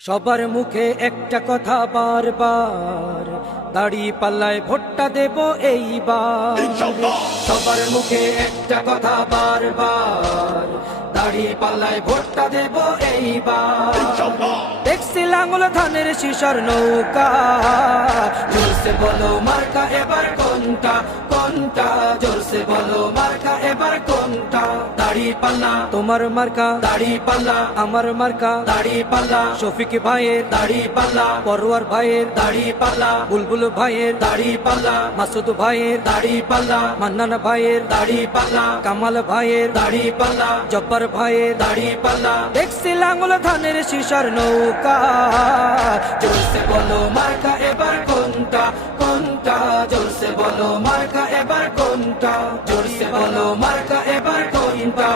সবার মুখে একটা কথা বারবার, দাড়ি পাল্লায় ভোটটা দেব এইবার। সবার মুখে একটা কথা বারবার, দাড়ি পাল্লায় ভোটটা দেব এইবার। দেখছি লাঙ্গল ধানের শিশর নৌকা, জোরসে বলো মার্কা এবার কোনটা কোনটা, জোরসে বলো মার্কা এবার কোনটা। দাড়ি পাল্লা তোমার মার্কা, দাড়ি পাল্লা আমার মার্কা, দাড়ি পাল্লা শফিক ভাইয়ের দাড়ি পাল্লা, পরোয়ার ভাইয়ের দাড়ি পাল্লা, বুলবুল ভাইয়ের দাড়ি পাল্লা, মাসুদ ভাইয়ের দাড়ি পাল্লা, মান্নান ভাইয়ের দাড়ি পাল্লা, কামাল ভাইয়ের দাড়ি পাল্লা, জব্বার ভাইয়ের দাড়ি পাল্লা। দেখছি লাঙ্গল ধানের শিশর নৌকা, জোরসে বলো মার্কা এবার কোনটা কোনটা, জোরসে বলো মার্কা এবার কোনটা, জোরসে বলো মার্কা এবার কোনটা।